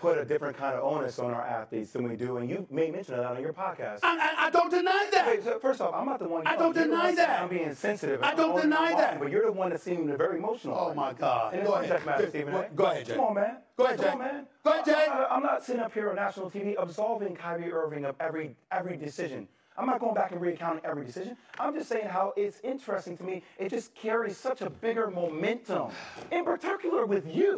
put a different kind of onus on our athletes than we do, and you made mention of that on your podcast. I don't deny that. Wait, so first off, I'm not the one. I don't deny that. I'm being sensitive. I don't deny that. But you're the one that seemed very emotional. Oh my God. Go ahead, Stephen A. Go ahead, Jay. Come on, man. Go ahead, Jay. Come on, man. Go ahead, Jay. I'm not sitting up here on national TV absolving Kyrie Irving of every decision. I'm not going back and recounting every decision. I'm just saying how it's interesting to me. It just carries such a bigger momentum, in particular with you,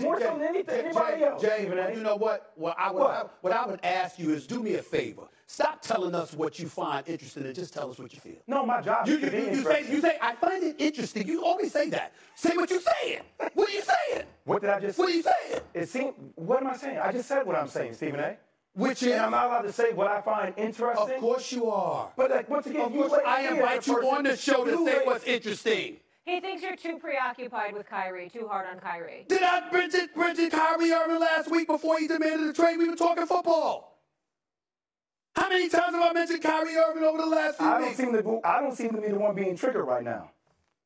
more so than anybody else. Jay, you know what? What I would ask you is do me a favor. Stop telling us what you find interesting and just tell us what you feel. No, my job is to be interesting. You say, I find it interesting. You always say that. Say what you're saying. What are you saying? What did I just say? What are you saying? What am I saying? I just said what I'm saying, Stephen A. Which is? And I'm not allowed to say what I find interesting. Of course you are. But like, once again, I invite you on the show to say what's interesting. He thinks you're too preoccupied with Kyrie, too hard on Kyrie. Did I mention Kyrie Irving last week before he demanded a trade? We were talking football. How many times have I mentioned Kyrie Irving over the last few weeks? I don't seem to be the one being triggered right now.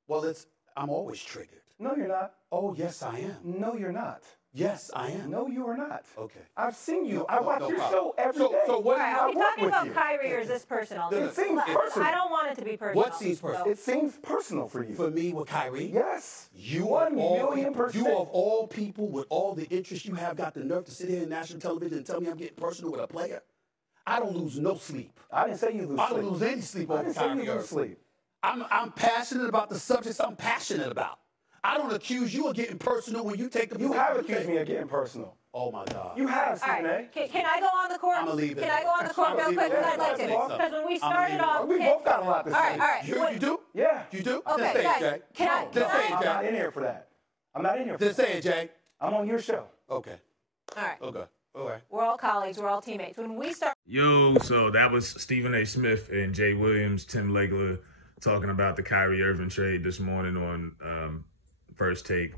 Well, I'm always triggered. No, you're not. Oh, yes, I am. No, you're not. Yes, I am. No, you are not. Okay. I've seen you. I watch your show every day. So what? Are we talking about Kyrie or is this personal? It seems personal. I don't want it to be personal. What seems personal? It seems personal for you. For me with Kyrie? Yes. You 1,000,000%. You of all people with all the interest you have got the nerve to sit here in national television and tell me I'm getting personal with a player? I don't lose no sleep. I didn't say you lose sleep. I don't lose any sleep over Kyrie Irving. Sleep. I'm passionate about the subjects I'm passionate about. I don't accuse you of getting personal when you take the You have accused me of getting personal. Oh, my God. You have, Stephen A. Right. Can I go on the court? I'm going to leave it. Can I go on the court real quick? I'd like to. Because when we started off... We both got a lot to say. All right. You do? Yeah. You do? Okay, guys. Just say it, Jay. I'm not in here for that. I'm not in here for that. Just say it, Jay. I'm on your show. Okay. All right. Okay. All right. We're all colleagues. We're all teammates. When we start... Yo, so that was Stephen A. Smith and Jay Williams, Tim Legler, talking about the Kyrie Irving trade this morning on First Take.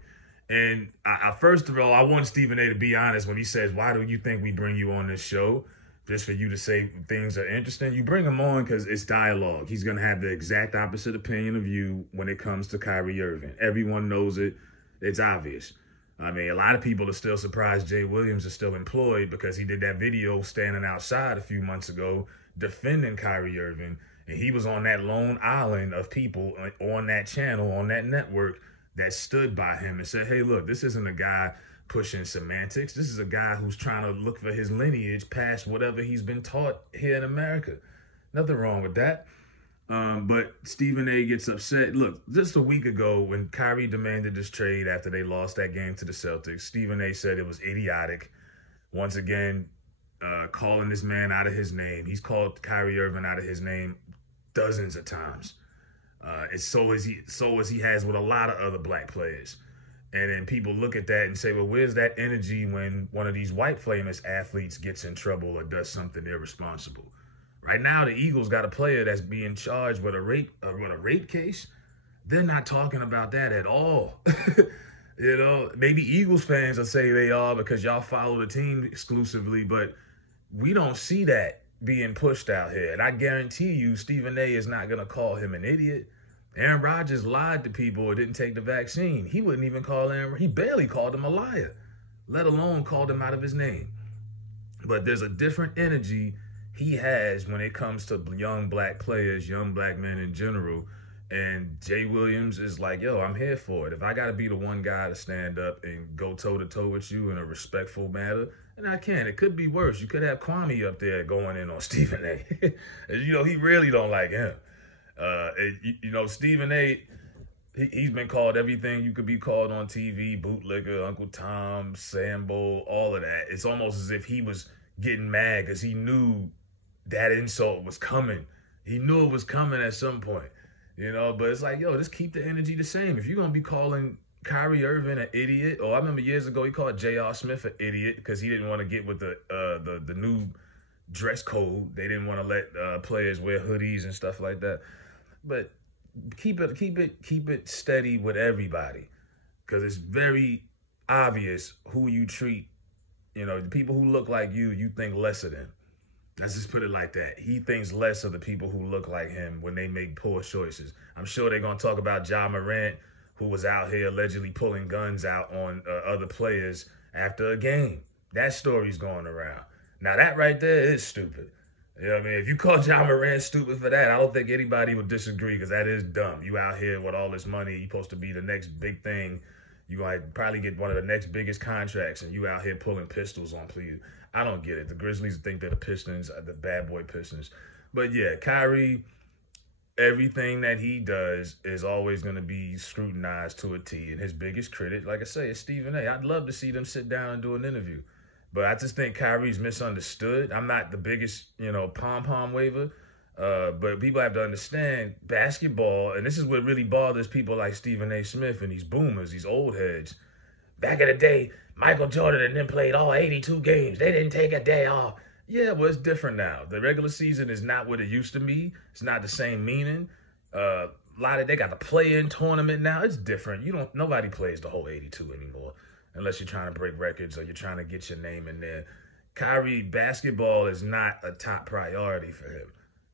And I first of all, I want Stephen A. to be honest when he says, why do you think we bring you on this show? Just for you to say things are interesting. You bring him on because it's dialogue. He's going to have the exact opposite opinion of you when it comes to Kyrie Irving. Everyone knows it. It's obvious. I mean, a lot of people are still surprised Jay Williams is still employed because he did that video standing outside a few months ago defending Kyrie Irving. And he was on that lone island of people on that channel, on that network, that stood by him and said, hey, look, this isn't a guy pushing semantics. This is a guy who's trying to look for his lineage past whatever he's been taught here in America. Nothing wrong with that. But Stephen A. gets upset. Look, just a week ago when Kyrie demanded this trade after they lost that game to the Celtics, Stephen A. said it was idiotic. Once again, calling this man out of his name. He's called Kyrie Irving out of his name dozens of times. It's so as he has with a lot of other black players. And then people look at that and say, well, where's that energy when one of these white famous athletes gets in trouble or does something irresponsible? Right now, the Eagles got a player that's being charged with a rape case. They're not talking about that at all. You know, maybe Eagles fans will say they are because y'all follow the team exclusively, but we don't see that being pushed out here. And I guarantee you, Stephen A. is not going to call him an idiot. Aaron Rodgers lied to people or didn't take the vaccine. He wouldn't even call he barely called him a liar, let alone called him out of his name. But there's a different energy he has when it comes to young black players, young black men in general. And Jay Williams is like, yo, I'm here for it. If I got to be the one guy to stand up and go toe-to-toe with you in a respectful manner, and I can. It could be worse. You could have Kwame up there going in on Stephen A. You know, he really don't like him. You know, Stephen A., he's been called everything you could be called on TV, bootlegger, Uncle Tom, Sambo, all of that. It's almost as if he was getting mad because he knew that insult was coming. He knew it was coming at some point, you know, but it's like, yo, just keep the energy the same. If you're going to be calling Kyrie Irving an idiot, or I remember years ago he called J.R. Smith an idiot because he didn't want to get with the new dress code. They didn't want to let players wear hoodies and stuff like that. But keep it steady with everybody, because it's very obvious who you treat. You know, the people who look like you think less of them. Let's just put it like that. He thinks less of the people who look like him when they make poor choices. I'm sure they're going to talk about Ja Morant, who was out here allegedly pulling guns out on other players after a game. That story's going around. Now, that right there is stupid. You know what I mean? If you call John Moran stupid for that, I don't think anybody would disagree, because that is dumb. You out here with all this money, you supposed to be the next big thing. You might probably get one of the next biggest contracts, and you out here pulling pistols on please. I don't get it. The Grizzlies think they're the Pistons, the bad boy Pistons. But yeah, Kyrie, everything that he does is always going to be scrutinized to a T. And his biggest critic, like I say, is Stephen A. I'd love to see them sit down and do an interview. But I just think Kyrie's misunderstood. I'm not the biggest, pom-pom waver. But people have to understand basketball, and this is what really bothers people like Stephen A. Smith and these boomers, these old heads. Back in the day, Michael Jordan and them played all 82 games. They didn't take a day off. Yeah, well, it's different now. The regular season is not what it used to be. It's not the same meaning. They got the play-in tournament now. It's different. Nobody plays the whole 82 anymore, unless you're trying to break records or you're trying to get your name in there. Kyrie, basketball is not a top priority for him.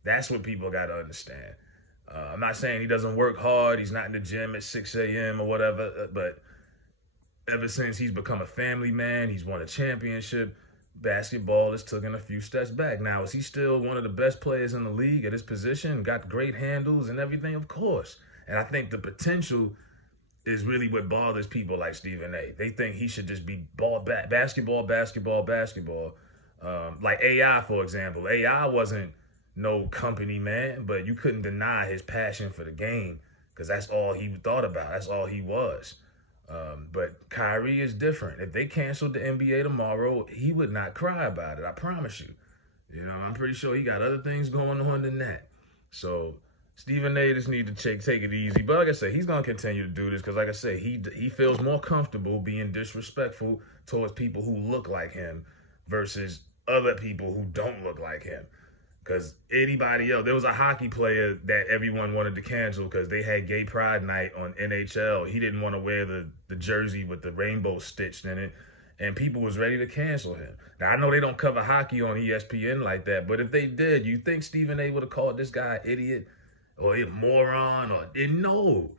That's what people got to understand. I'm not saying he doesn't work hard. He's not in the gym at 6 a.m. or whatever, but ever since he's become a family man, he's won a championship, basketball has taken a few steps back. Now, is he still one of the best players in the league at his position? Got great handles and everything? Of course. And I think the potential is really what bothers people like Stephen A. They think he should just be basketball. Like AI, for example. AI wasn't no company man, but you couldn't deny his passion for the game, because that's all he thought about. That's all he was. But Kyrie is different. If they canceled the NBA tomorrow, he would not cry about it. I promise you. I'm pretty sure he got other things going on than that. So Stephen A. just need to take it easy. But like I said, he's going to continue to do this because, like I said, he feels more comfortable being disrespectful towards people who look like him versus other people who don't look like him. Because anybody else, there was a hockey player that everyone wanted to cancel because they had Gay Pride Night on NHL. He didn't want to wear the jersey with the rainbow stitched in it, and people was ready to cancel him. Now, I know they don't cover hockey on ESPN like that, but if they did, you think Stephen A. would have called this guy an idiot or a moron? No.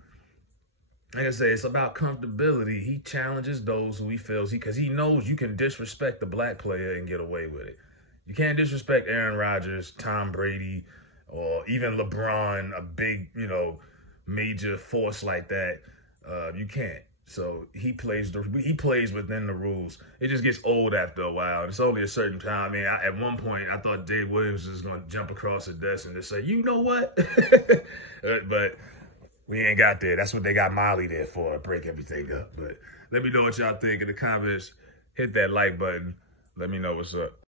Like I said, it's about comfortability. He challenges those who he feels, because he knows you can disrespect the black player and get away with it. You can't disrespect Aaron Rodgers, Tom Brady, or even LeBron, a big, major force like that. You can't. So he plays within the rules. It just gets old after a while. It's only a certain time. I mean, at one point, I thought Dave Williams was going to jump across the desk and just say, you know what? But we ain't got there. That's what they got Molly there for, to break everything up. But let me know what y'all think in the comments. Hit that like button. Let me know what's up.